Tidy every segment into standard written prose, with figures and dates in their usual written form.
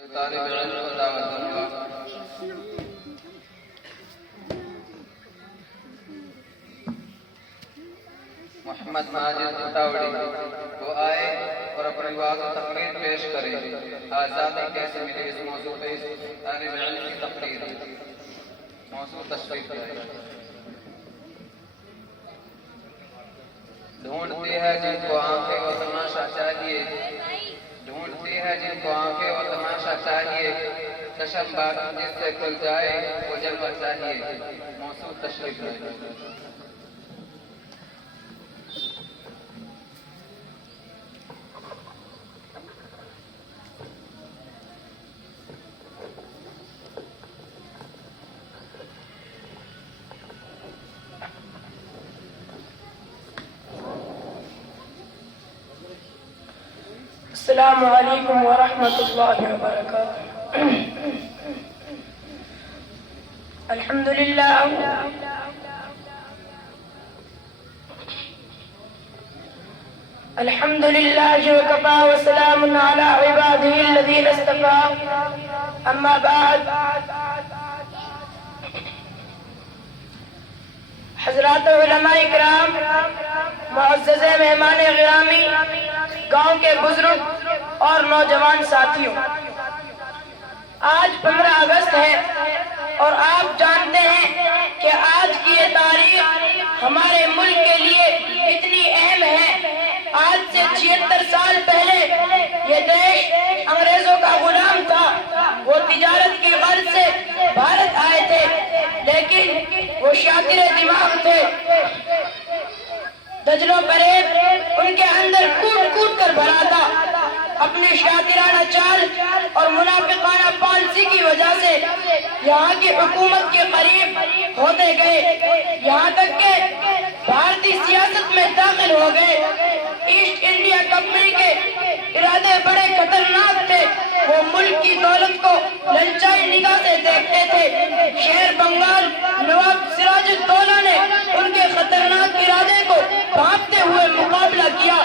طالب علم کو دعوت دوں گا۔ محمد ماجد اتاوڑی وہ آئے اور اپنی واضح تقریر پیش کرے۔ آزادی کیسے ملی اس موضوع پہ طالب علم کی تقریر موضوع تشریف کرے۔ ڈھونڈتی ہے جن کو آنکھیں و تماشا چاہیے، ڈھونڈتی ہے جن کو آنکھیں و تماشا چاہیے، چشم باز جس سے کھل جائے وہ جلوہ چاہیے۔ موضوع تشریف کرے۔ السلام علیکم ورحمۃ اللہ وبرکاتہ۔ الحمدللہ وکفی وسلام علی عبادہ الذین اصطفی، اما بعد۔ حضرات علماء اکرام، معزز مہمان گرامی، گاؤں کے بزرگ اور نوجوان ساتھیوں، آج 15 اگست ہے اور آپ جانتے ہیں کہ آج کی یہ تاریخ ہمارے ملک کے لیے کتنی اہم ہے۔ آج سے 76 سال پہلے یہ دیش انگریزوں کا غلام تھا۔ وہ تجارت کی غرض سے بھارت آئے تھے، لیکن وہ شاطر دماغ تھے۔ دجل و فریب ان کے اندر کوٹ کوٹ کر بھرا تھا۔ اپنی شاطرانہ چال اور منافقانہ پالیسی کی وجہ سے یہاں کی حکومت کے قریب ہوتے گئے، یہاں تک کہ بھارتی سیاست میں داخل ہو گئے۔ ایسٹ انڈیا کمپنی کے ارادے بڑے خطرناک تھے۔ وہ ملک کی دولت کو للچائی نگاہ سے دیکھتے تھے۔ شہر بنگال نواب سراج الدولہ نے ان کے خطرناک ارادے کو بھانپتے ہوئے مقابلہ کیا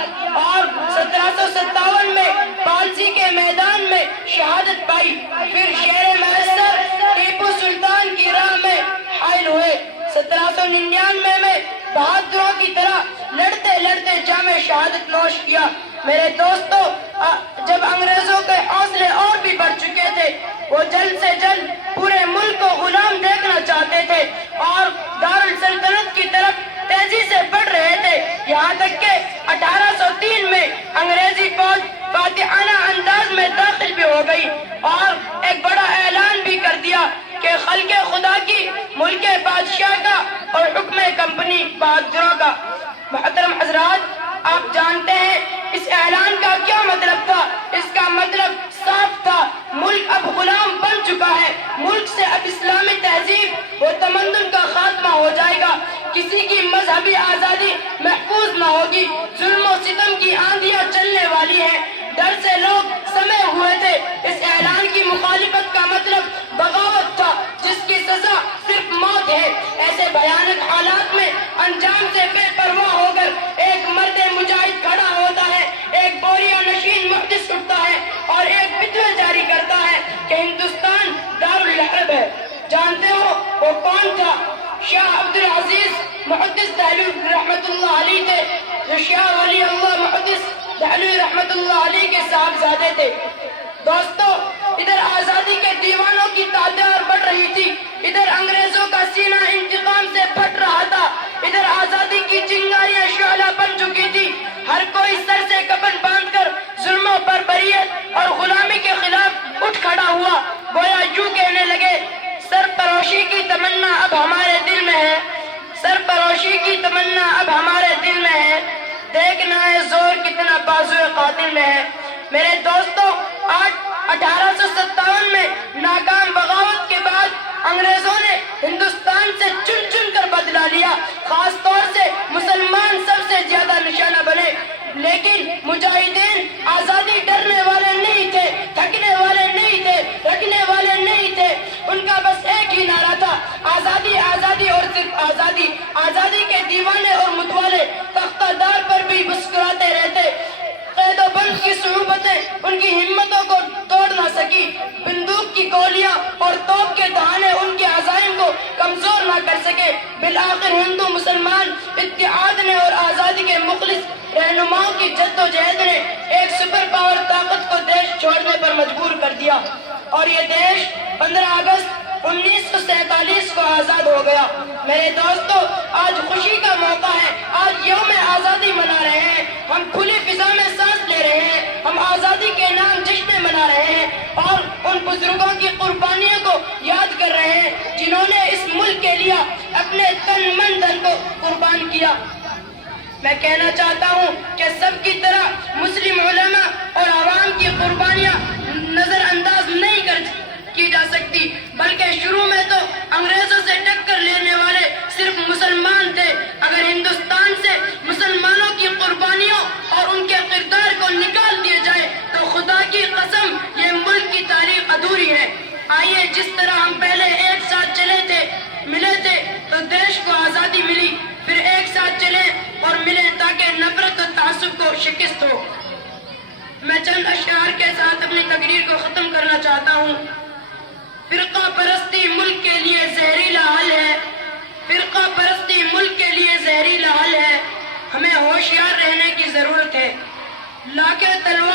اور 1757 میں پالسی کے میدان میں شہادت پائی۔ پھر شہر میسر ٹیپو سلطان کی راہ میں حائل ہوئے۔ 1799 میں بہادروں کی طرح لڑتے لڑتے جام شہادت نوش کیا۔ میرے دوستو، جب انگریزوں کے حوصلے اور بھی بڑھ چکے تھے، وہ جلد سے جلد پورے ملک کو غلام دیکھنا چاہتے تھے اور دارالسلطنت کی طرف تیزی سے بڑھ رہے تھے، یہاں تک کہ 1803 میں انگریزی فوج فاتحانہ انداز میں داخل بھی ہو گئی اور ایک بڑا اعلان بھی کر دیا کہ خلق خدا کی، ملک بادشاہ کا اور حکم کمپنی بہادروں کا۔ محترم حضرات، آپ جانتے ہیں اس اعلان کا کیا مطلب تھا؟ اس کا مطلب صاف تھا، ملک اب غلام بن چکا ہے۔ ملک سے اب اسلامی تہذیب و تمدن کا خاتمہ ہو جائے گا، کسی کی مذہبی آزادی محفوظ نہ ہوگی، ظلم و ستم کی آندیاں چلنے والی ہیں۔ ڈر سے لوگ سمے ہوئے تھے۔ اس اعلان کی مخالفت کا مطلب بغاوت تھا، جس کی سزا صرف موت ہے۔ ایسے بھیانک حالات میں انجام سے بے پرواہ ہو کر ایک مرد مجاہد کھڑا ہوتا ہے، ایک بوریا نشین محدث اٹھتا ہے اور ایک فتوی جاری کرتا ہے کہ ہندوستان دارالحرب ہے۔ جانتے ہو وہ کون تھا؟ شاہ عبدالعزیز محدث دہلوی رحمت اللہ علیہ تھے، جو شاہ ولی اللہ محدث دہلوی رحمت اللہ علیہ کے صاحبزادے تھے۔ دوستو، ادھر آزادی کے دیوانوں کی تعداد بڑھ رہی تھی، ادھر انگریزوں کا سینہ انتقام سے پھٹ رہا تھا، ادھر آزادی کی چنگاریاں شعلہ بن چکی تھی۔ ہر کوئی سر سے کفن باندھ کر ظلم و بربریت اور غلامی کے خلاف اٹھ کھڑا ہوا، گویا یوں کہنے لگے، سرفروشی کی تمنا اب ہمارے دل میں ہے، سرفروشی کی تمنا اب ہمارے دل میں ہے، دیکھنا ہے زور کتنا بازو قاتل میں ہے۔ میرے دوستو، 1857 میں ناکام بغاوت کے بعد انگریزوں نے ہندوستان سے چن چن کر بدلہ لیا، خاص طور سے مسلمان سب سے زیادہ نشانہ بنے۔ لیکن مجاہدین آزادی ڈرنے والے نہیں تھے، تھکنے والے نہیں تھے، رکھنے والے نہیں تھے۔ ان کا بس ایک ہی نعرہ تھا، آزادی آزادی اور صرف آزادی۔ آزادی کے دیوانے اور متوالے تختہ دار پر بھی مسکراتے رہتے۔ قید و بند کی صعوبتیں ان کی ہمتوں کو توڑ نہ سکی۔ گولیاں اور توپ کے دہانے ان کے عزائم کو کمزور نہ کر سکے۔ بالآخر ہندو مسلمان اتحاد نے اور آزادی کے مخلص رہنماؤں کی جد و جہد نے ایک سپر پاور طاقت کو دیش چھوڑنے پر مجبور کر دیا، اور یہ دیش 15 اگست 1947 کو آزاد ہو گیا۔ میرے دوستو، آج خوشی کا موقع ہے، آج یوم آزادی منا رہے ہیں، ہم کھلی فضا میں سانس لے رہے ہیں، ہم آزادی کے نام جشن منا رہے ہیں اور ان بزرگوں کی قربانیوں کو یاد کر رہے ہیں جنہوں نے اس ملک کے لیے اپنے تن من دھن کو قربان کیا۔ میں کہنا چاہتا ہوں کہ سب کی طرح مسلم علماء اور عوام کی قربانیاں نظر انداز نہیں کی جا سکتی، بلکہ شروع میں تو انگریزوں سے ٹکر لینے والے صرف مسلمان تھے۔ اگر ہندوستان سے مسلمانوں کی قربانیوں اور ان کے کردار کو نکال دیا جائے تو خدا کی قسم یہ ملک کی تاریخ ادھوری ہے۔ آئیے، جس طرح ہم پہلے ایک ساتھ ملے تھے تو دیش کو آزادی ملی، پھر ایک ساتھ چلے اور ملے تاکہ نفرت و تعصب کو شکست ہو۔ میں چند اشعار کے ساتھ اپنی تقریر کو ختم کرنا چاہتا ہوں۔ فرقہ پرستی ملک کے لیے زہریلا حل ہے، فرقہ پرستی ملک کے لیے زہریلا حل ہے، ہمیں ہوشیار رہنے کی ضرورت ہے۔ لا کے تلوار